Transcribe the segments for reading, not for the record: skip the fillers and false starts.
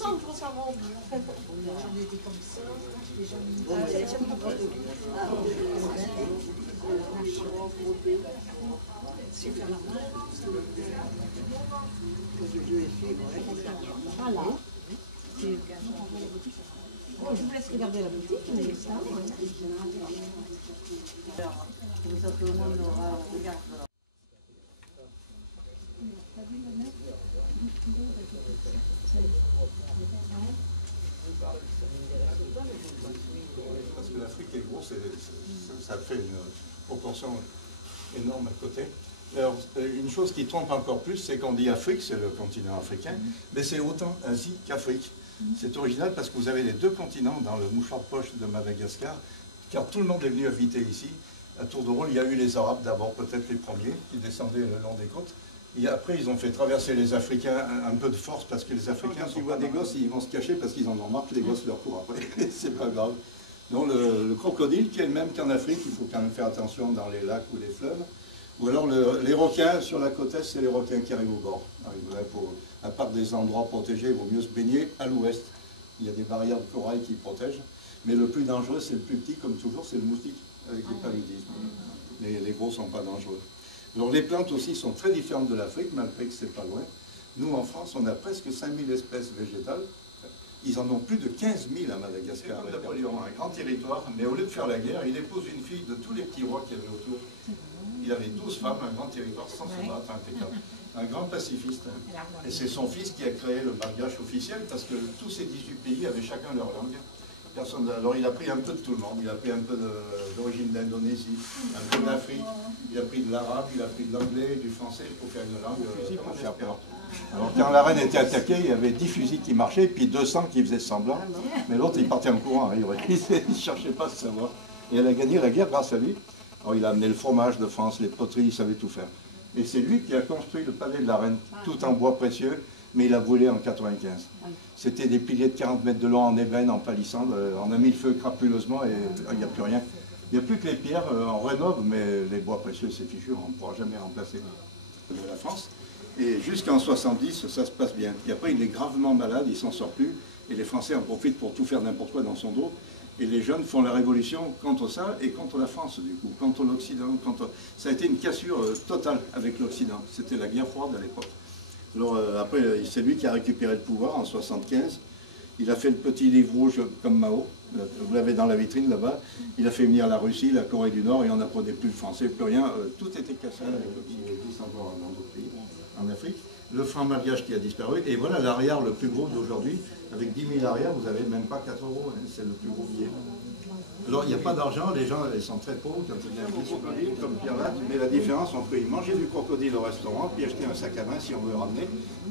centre, ça va. Voilà. Bon, je vous laisse regarder la boutique, mais ça, parce que l'Afrique est grosse, ça fait une proportion énorme à côté. Alors, une chose qui trompe encore plus, c'est qu'on dit Afrique, c'est le continent africain, mais c'est autant Asie qu'Afrique. C'est original parce que vous avez les deux continents dans le mouchoir de poche de Madagascar, car tout le monde est venu habiter ici. À tour de rôle, il y a eu les Arabes d'abord, peut-être les premiers, qui descendaient le long des côtes. Et après, ils ont fait traverser les Africains un peu de force, parce que les Africains, s'ils voient des gosses, ils vont se cacher parce qu'ils en ont marre que les gosses leur courent après. C'est pas grave. Donc le crocodile, qui est le même qu'en Afrique, il faut quand même faire attention dans les lacs ou les fleuves. Ou alors les requins, sur la côte est, c'est les requins qui arrivent au bord. À part des endroits protégés, il vaut mieux se baigner à l'ouest. Il y a des barrières de corail qui protègent. Mais le plus dangereux, c'est le plus petit, comme toujours, c'est le moustique, avec les paludismes. Les gros ne sont pas dangereux. Alors les plantes aussi sont très différentes de l'Afrique, malgré que c'est pas loin. Nous, en France, on a presque 5000 espèces végétales. Ils en ont plus de 15 000 à Madagascar. Comme Napoléon, un grand territoire, mais au lieu de faire la guerre, il épouse une fille de tous les petits rois qu'il y avait autour. Il avait 12 femmes, un grand territoire sans se battre, impeccable. Un grand pacifiste. Et c'est son fils qui a créé le mariage officiel, parce que tous ces 18 pays avaient chacun leur langue. Alors il a pris un peu de tout le monde, il a pris un peu d'origine d'Indonésie, un peu d'Afrique, il a pris de l'arabe, il a pris de l'anglais, du français pour faire une langue pour faire peur. Alors quand la reine était attaquée, il y avait 10 fusils qui marchaient, puis 200 qui faisaient semblant, mais l'autre il partait en courant, il ne cherchait pas à savoir. Et elle a gagné la guerre grâce à lui. Alors il a amené le fromage de France, les poteries, il savait tout faire. Et c'est lui qui a construit le palais de la reine, tout en bois précieux, mais il a brûlé en 95. C'était des piliers de 40 mètres de long en ébène, en palissandre. On a mis le feu crapuleusement et il n'y a plus rien. Il n'y a plus que les pierres, on rénove, mais les bois précieux, c'est fichu, on ne pourra jamais remplacer de la France. Et jusqu'en 70, ça se passe bien. Et après, il est gravement malade, il ne s'en sort plus. Et les Français en profitent pour tout faire n'importe quoi dans son dos. Et les jeunes font la révolution contre ça et contre la France, du coup, contre l'Occident. Ça a été une cassure totale avec l'Occident. C'était la guerre froide à l'époque. Alors après, c'est lui qui a récupéré le pouvoir en 75. Il a fait le petit livre rouge comme Mao. Vous l'avez dans la vitrine là-bas. Il a fait venir la Russie, la Corée du Nord, et on n'apprenait plus le français, plus rien. Tout était cassé avec l'Occident. Il existe encore dans d'autres pays, en Afrique. Le franc-mariage qui a disparu. Et voilà l'ariard le plus gros d'aujourd'hui. Avec 10 000 ariards, vous n'avez même pas 4 €. Hein, c'est le plus gros billet. Alors, il n'y a pas d'argent, les gens ils sont très pauvres quand ils viennent ici comme Pierre Latte, mais la différence, on peut y manger du crocodile au restaurant, puis acheter un sac à main si on veut ramener.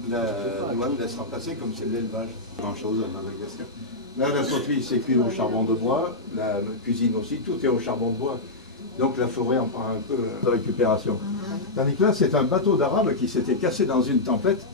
La douane laisse remplacer comme c'est de l'élevage. Grand-chose à Madagascar. Là, la poterie, c'est cuit au charbon de bois, la cuisine aussi, tout est au charbon de bois. Donc la forêt en prend un peu de récupération. Tandis que là, c'est un bateau d'Arabes qui s'était cassé dans une tempête.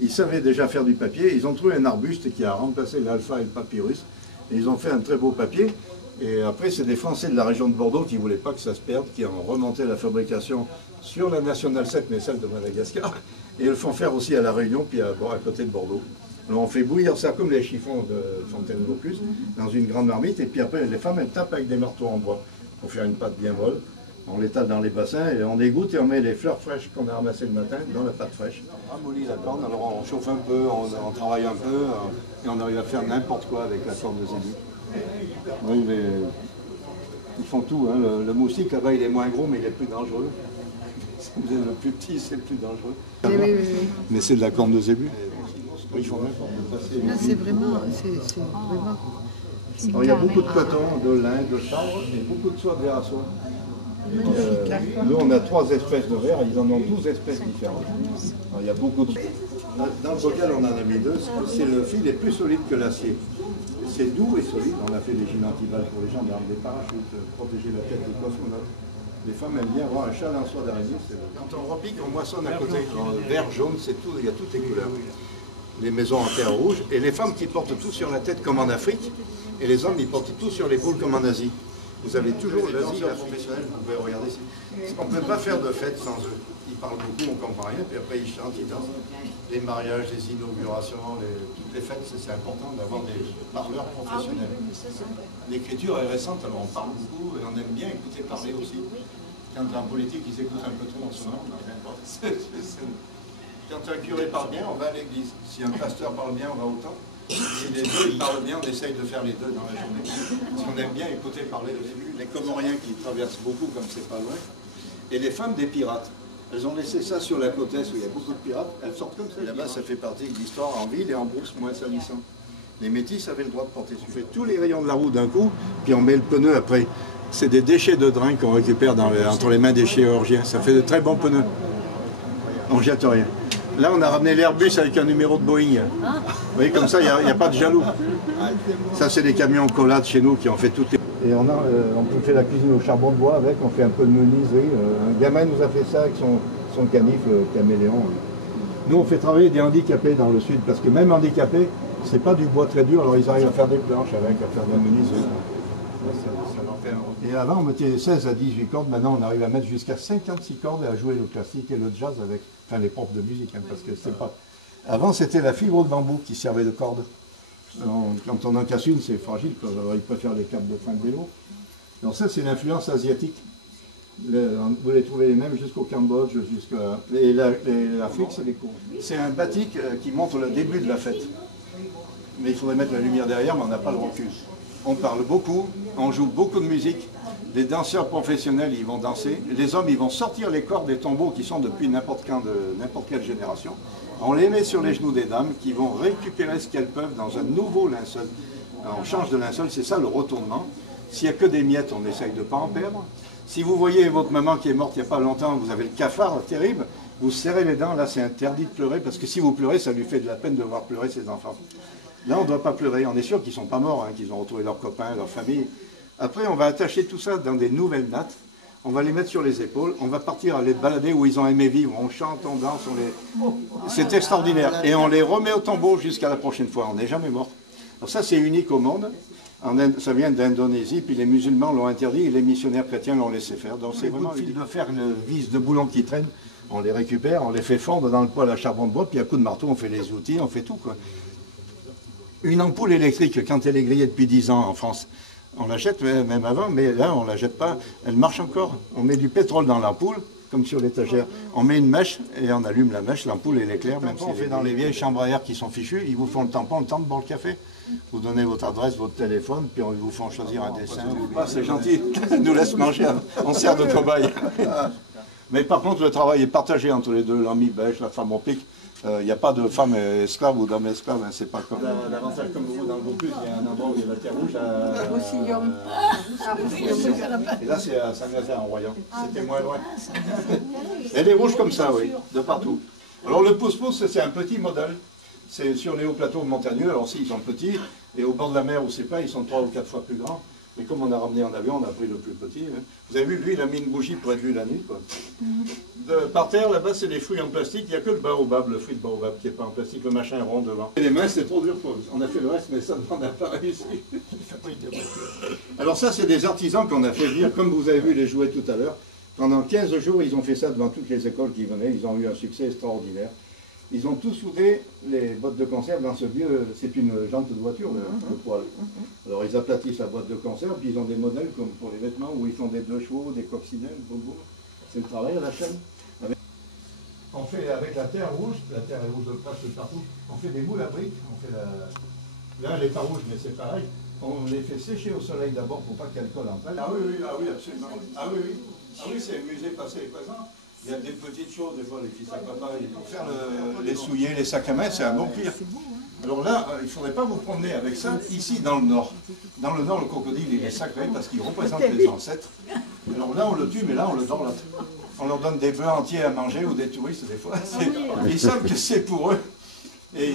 Ils savaient déjà faire du papier, ils ont trouvé un arbuste qui a remplacé l'alpha et le papyrus. Et ils ont fait un très beau papier. Et après, c'est des Français de la région de Bordeaux qui ne voulaient pas que ça se perde, qui ont remonté la fabrication sur la Nationale 7, mais celle de Madagascar. Et ils le font faire aussi à La Réunion, puis à côté de Bordeaux. Alors on fait bouillir ça comme les chiffons de Fontaine-Locuse, dans une grande marmite, et puis après, les femmes, elles tapent avec des marteaux en bois pour faire une pâte bien molle. On l'étale dans les bassins, et on égoutte, et on met les fleurs fraîches qu'on a ramassées le matin dans la pâte fraîche. On ramollit la corne, alors on chauffe un peu, on travaille un peu, et on arrive à faire n'importe quoi avec la corne de zébu. Oui, ils font tout. Hein. Le moustique, là-bas, il est moins gros, mais il est plus dangereux. Le plus petit, c'est le plus dangereux. Oui. Mais c'est de la corne de zébu. Ils font n'importe quoi. Là, c'est vraiment... Alors, il y a beaucoup de coton, de lin, de chanvre et beaucoup de soie de verre à soie. Nous, on a 3 espèces de verre, ils en ont 12 espèces différentes. Alors, il y a beaucoup de... Dans le bocal, on en a mis 2. C'est le fil est plus solide que l'acier. C'est doux et solide. On a fait des gilets antiballes pour les gens, des parachutes, protéger la tête des cosmonautes. Les femmes aiment bien avoir un châle en soie d'araignée. Quand on repique, on moissonne à côté. Vert, jaune, c'est tout, il y a toutes les couleurs. Les maisons en terre rouge. Et les femmes qui portent tout sur la tête comme en Afrique. Et les hommes, ils portent tout sur l'épaule comme en Asie. Vous avez toujours l'Asie professionnelle, vous pouvez regarder ici. On ne peut pas faire de fête sans eux. Ils parlent beaucoup, on ne comprend rien, puis après ils chantent, ils dansent. les mariages, les inaugurations, toutes les fêtes, c'est important d'avoir des parleurs professionnels. L'écriture est récente, alors on parle beaucoup et on aime bien écouter parler aussi. Quand en politique, ils écoutent un peu trop en ce moment. Quand un curé parle bien, on va à l'église. Si un pasteur parle bien, on va au temple. Si les deux ils parlent bien, on essaye de faire les deux dans la journée. Parce qu'on aime bien écouter parler aussi. Les Comoriens qui traversent beaucoup, comme c'est pas loin. Et les femmes des pirates. Elles ont laissé ça sur la côte est où il y a beaucoup de pirates. Elles sortent comme ça. Et là-bas, ça fait partie de l'histoire en ville et en brousse moins salissant. Les métis avaient le droit de porter ça. On fait tous les rayons de la roue d'un coup, puis on met le pneu après. C'est des déchets de drain qu'on récupère entre les mains des chirurgiens. Ça fait de très bons pneus. On ne jette rien. Là, on a ramené l'Airbus avec un numéro de Boeing. Vous voyez, comme ça, il n'y a pas de jaloux. Ça, c'est des camions collades chez nous qui ont fait toutes les... Et on peut faire la cuisine au charbon de bois avec, on fait un peu de menuiserie. Un gamin nous a fait ça avec son canif, le caméléon. Nous, on fait travailler des handicapés dans le sud, parce que même handicapés, c'est pas du bois très dur, alors ils arrivent à faire des planches avec, à faire de la menuiserie. Et avant, on mettait 16 à 18 cordes, maintenant on arrive à mettre jusqu'à 56 cordes et à jouer le classique et le jazz avec, enfin les profs de musique, hein, parce que c'est pas... Avant, c'était la fibre de bambou qui servait de corde. Alors, quand on en casse une, c'est fragile, quoi. Alors, ils préfèrent les câbles de frein de vélo. Alors ça, c'est l'influence asiatique. Vous les trouvez les mêmes jusqu'au Cambodge, jusqu'à... Et l'Afrique, c'est les cours. C'est un batik qui montre le début de la fête. Mais il faudrait mettre la lumière derrière, mais on n'a pas le recul. On parle beaucoup, on joue beaucoup de musique. Les danseurs professionnels, ils vont danser. Les hommes, ils vont sortir les cordes des tombeaux qui sont depuis n'importe quelle génération. On les met sur les genoux des dames qui vont récupérer ce qu'elles peuvent dans un nouveau linceul. Alors, on change de linceul, c'est ça le retournement. S'il n'y a que des miettes, on essaye de ne pas en perdre. Si vous voyez votre maman qui est morte il n'y a pas longtemps, vous avez le cafard terrible, vous serrez les dents, là c'est interdit de pleurer, parce que si vous pleurez, ça lui fait de la peine de voir pleurer ses enfants. Là, on ne doit pas pleurer. On est sûr qu'ils ne sont pas morts, hein, qu'ils ont retrouvé leurs copains, leur famille. Après, on va attacher tout ça dans des nouvelles nattes. On va les mettre sur les épaules. On va partir à les balader où ils ont aimé vivre. On chante, on danse, c'est extraordinaire. Et on les remet au tombeau jusqu'à la prochaine fois. On n'est jamais mort. Alors ça, c'est unique au monde. Ça vient d'Indonésie, puis les musulmans l'ont interdit et les missionnaires chrétiens l'ont laissé faire. Donc c'est vraiment fil de fer, une vis de boulon qui traîne. On les récupère, on les fait fondre dans le poêle à charbon de bois, puis à coup de marteau, on fait les outils, on fait tout, quoi. Une ampoule électrique, quand elle est grillée depuis 10 ans en France, on l'achète même avant, mais là, on ne la jette pas. Elle marche encore. On met du pétrole dans l'ampoule, comme sur l'étagère. On met une mèche et on allume la mèche, l'ampoule elle éclaire. Même si on fait dans les vieilles chambres à air qui sont fichues, ils vous font le temps de boire le café. Vous donnez votre adresse, votre téléphone, puis ils vous font choisir un dessin. C'est gentil, ils nous laissent manger, on sert de cobaye. Mais par contre, le travail est partagé entre les deux, l'ami belge, la femme au pic. Il n'y a pas de femme esclave ou d'homme esclave, hein, c'est pas comme... L'avantage comme vous dans le Vaucluse, il y a un endroit où il y a la terre rouge à Roussillon. Et là c'est à Saint-Nazaire en Royan, c'était moins loin. Elle est rouge comme ça, oui, de partout. Alors le pouce-pouce, c'est un petit modèle. C'est sur les hauts plateaux montagneux, alors si, ils sont petits, et au bord de la mer où c'est pas, ils sont 3 ou 4 fois plus grands. Mais comme on a ramené en avion, on a pris le plus petit. Hein. Vous avez vu, lui, il a mis une bougie pour être vu la nuit, quoi. Par terre, là-bas, c'est des fruits en plastique. Il n'y a que le baobab, le fruit de baobab, qui n'est pas en plastique, le machin rond devant. Et les mains, c'est trop dur. On a fait le reste, mais ça, on n'a pas réussi. Alors ça, c'est des artisans qu'on a fait venir, comme vous avez vu les jouets tout à l'heure. Pendant 15 jours, ils ont fait ça devant toutes les écoles qui venaient. Ils ont eu un succès extraordinaire. Ils ont tous soudé les boîtes de conserve dans ce vieux, c'est une jante de voiture, le poêle. Alors ils aplatissent la boîte de conserve, puis ils ont des modèles comme pour les vêtements où ils font des 2 chevaux, des coccinelles, c'est le travail à la chaîne. On fait avec la terre est rouge de presque partout, on fait des moules à briques, là elle n'est pas rouge mais c'est pareil, on les fait sécher au soleil d'abord pour pas qu'elles collent entre elles. Ah oui, absolument. Ah oui, c'est musée passé et présent. Il y a des petites choses, des fois, les fils à papa, pour faire les souliers, les sacs à main, c'est un bon cuir. Alors là, il ne faudrait pas vous promener avec ça, ici, dans le nord. Dans le nord, le crocodile, il est sacré parce qu'il représente les ancêtres. Alors là, on le tue, mais là, on le dort là. On leur donne des bœufs entiers à manger ou des touristes, des fois. Ils savent que c'est pour eux. Et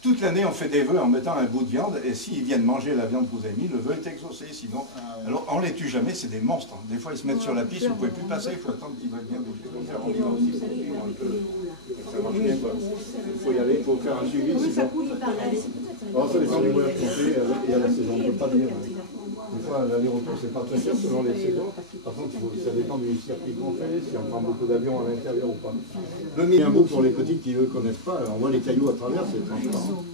toute l'année, on fait des vœux en mettant un bout de viande, et s'ils viennent manger la viande que vous avez mis, le vœu est exaucé, sinon... Alors, on ne les tue jamais, c'est des monstres. Des fois, ils se mettent sur la piste, vous ne pouvez plus passer, il faut attendre qu'ils veulent bien bouger. Donc, on y va aussi pour vivre un peu. Ça marche bien, quoi. Il faut y aller, il faut faire un suivi, sinon... Alors, ça dépend du voyage qu'on fait, et à la saison, on ne peut pas dire. Des fois, l'aller-retour, c'est pas très cher selon les saisons. Par contre, ça dépend du circuit qu'on fait, si on prend beaucoup d'avions à l'intérieur ou pas. Le milieu, un bout pour les petits qui, eux, ne connaissent pas. On voit les cailloux à travers, c'est transparent.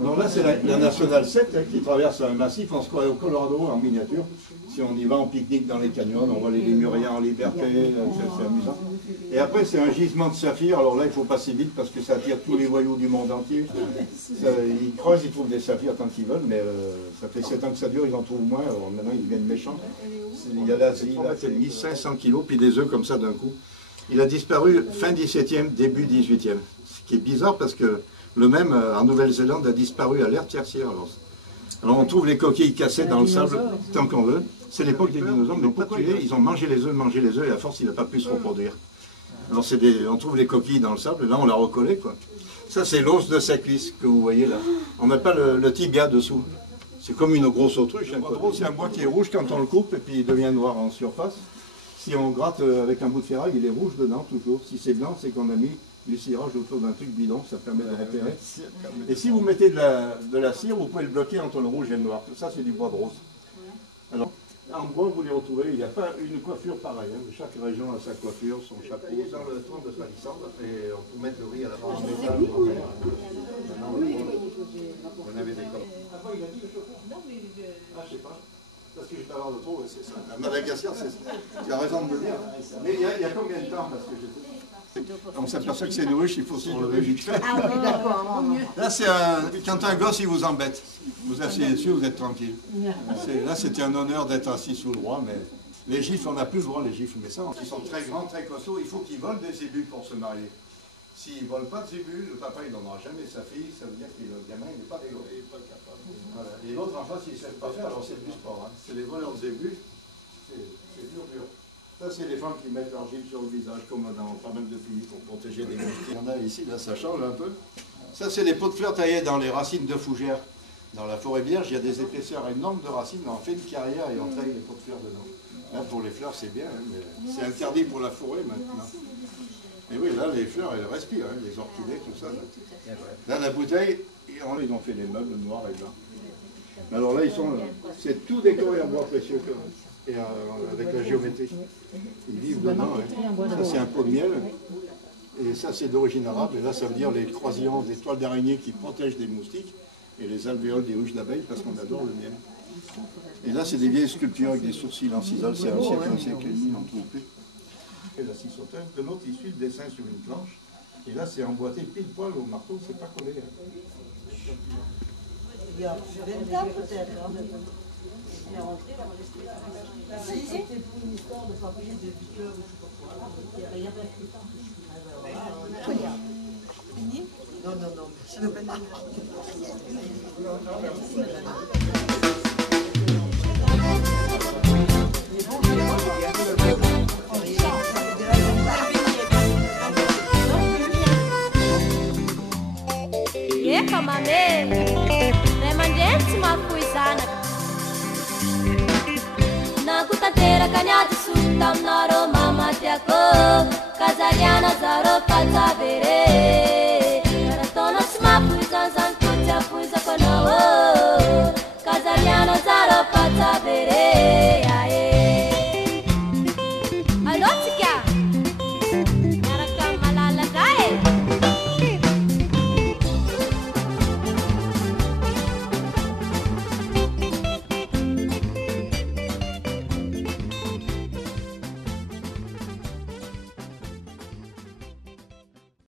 Alors là, c'est la nationale 7 hein, qui traverse un massif. On se croit au Colorado en miniature. Si on y va en pique-nique dans les canyons, on voit les lémuriens en liberté, c'est amusant. Et après, c'est un gisement de saphir. Alors là, il faut passer vite parce que ça attire tous les voyous du monde entier. Ils creusent, ils trouvent des saphirs tant qu'ils veulent, mais ça fait 7 ans que ça dure, ils en trouvent moins. Alors maintenant, ils deviennent méchants. Il y a l'Asie, là, c'est 1500 kilos, puis des œufs comme ça d'un coup. Il a disparu fin 17e, début 18e. Ce qui est bizarre parce que le même, en Nouvelle-Zélande, a disparu à l'ère tertiaire. Alors on trouve les coquilles cassées dans le sable tant qu'on veut. C'est l'époque des dinosaures, mais pas tués. Ils ont mangé les œufs, et à force, il n'a pas pu se reproduire. Alors on trouve les coquilles dans le sable, et là on l'a recollé, quoi. Ça, c'est l'os de sa cuisse que vous voyez là. On n'a pas le tibia dessous. C'est comme une grosse autruche. C'est un bois qui est rouge quand on le coupe, et puis il devient noir en surface. Si on gratte avec un bout de ferraille, il est rouge dedans toujours. Si c'est blanc, c'est qu'on a mis du cirage autour d'un truc bidon, ça permet de repérer. Et si vous mettez de la cire, vous pouvez le bloquer entre le rouge et le noir. Ça, c'est du bois de rose. Alors, en bois, vous les retrouvez, il n'y a pas une coiffure pareille. Hein. Chaque région a sa coiffure, son chapeau. Dans le tronc de palissandre, et on peut mettre le riz à la base. On avait des corps. Avant, il a dit le chauffeur. Ah, je sais pas. Parce que je vais avoir le trop, c'est ça. À Madagascar, tu as raison de me dire. Mais il y a combien de temps parce que on s'aperçoit que c'est une ruche, il faut se relever vite fait. Ah oui, d'accord. Là, c'est quand un gosse, il vous embête. Vous asseyez dessus, vous êtes tranquille. Là, c'était un honneur d'être assis sous le roi, mais les gifles, on n'a plus le droit, les gifles. Mais ça, ils sont très grands, très costauds. Il faut qu'ils volent des zébus pour se marier. S'ils ne volent pas de zébus, le papa, il ne donnera jamais sa fille. Ça veut dire que le gamin, il n'est pas rigolo. Il n'est pas capable. Voilà. Et l'autre en face, il ne sait pas faire, alors c'est du sport. Hein. C'est les voleurs de zébus. C'est dur, dur. Ça, c'est les femmes qui mettent leur gifle sur le visage, comme dans pas mal de pays, pour protéger les moustiques. Il y en a ici, là, ça change un peu. Ça, c'est les pots de fleurs taillés dans les racines de fougères. Dans la forêt vierge, il y a des épaisseurs énormes de racines. On fait une carrière et on taille les pots de fleurs dedans. Là, pour les fleurs, c'est bien, hein, mais c'est interdit pour la forêt maintenant. Et oui, là, les fleurs, elles respirent, hein, les orchidées, tout ça. Là, la bouteille, ils ont fait les meubles noirs et blancs. Alors là, c'est tout décoré en bois précieux. Et avec la géométrie. Ils vivent dedans. Hein. Ça, c'est un pot de miel. Et ça, c'est d'origine arabe. Et là, ça veut dire les croisillons des toiles d'araignée qui protègent des moustiques et les alvéoles des ruches d'abeilles parce qu'on adore le miel. Et là, c'est des vieilles sculptures avec des sourcils en cisaille. C'est un siècle et demi, on ne trouve plus. Et la scie sauteuse, que l'autre, il suit le dessin sur une planche. Et là, c'est emboîté pile poil au marteau, c'est pas collé. Hein. Il y a 24 peut-être. Si, c'était pour une histoire de papier, de piqueur, ou je sais pas quoi. Il n'y a pas de fini. Non, non, non. C'est le banane. Eka mame, remanjensi makuizana. Nakutatera kanyati sutam naro mama tiako, kazariana zaro katsabere.